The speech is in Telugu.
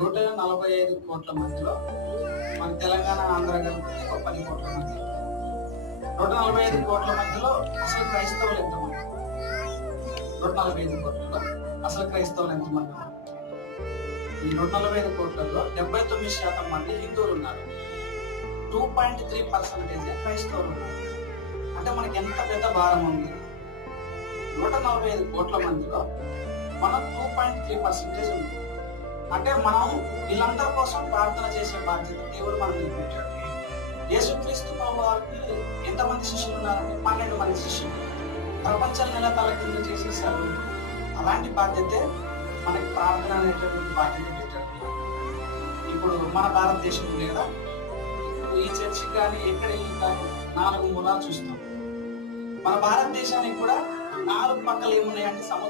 145 కోట్ల మందిలో మన తెలంగాణ ఆంధ్ర కలిపి ఒక 10 కోట్ల మంది. 145 కోట్ల మందిలో అసలు క్రైస్తవులు ఎంతమంది? 145 కోట్లలో అసలు క్రైస్తవులు ఎంతమంది? ఈ 145 కోట్లలో 79% మంది హిందువులు ఉన్నారు. 2.3% క్రైస్తవులు ఉన్నారు. అంటే మనకి ఎంత పెద్ద భారం ఉంది. 145 కోట్ల మందిలో మనం 2.3% ఉంది. అంటే మనం వీళ్ళందరి కోసం ప్రార్థన చేసే బాధ్యత దేవుడు మనం పెట్టాడు. యేసుక్రీస్తు వారికి ఎంతమంది శిష్యులు ఉన్నారంటే 12 మంది శిష్యులు. ప్రపంచం నెల తల కింద చేసేసారు. అలాంటి బాధ్యతే మనకి ప్రార్థన అనేటటువంటి బాధ్యత పెట్టాడు. ఇప్పుడు మన భారతదేశం లేదా ఈ చర్చికి కానీ ఎక్కడ కానీ 4 మూలాలు చూస్తాం. మన భారతదేశానికి కూడా 4 పక్కలు ఏమున్నాయంటే సముద్రం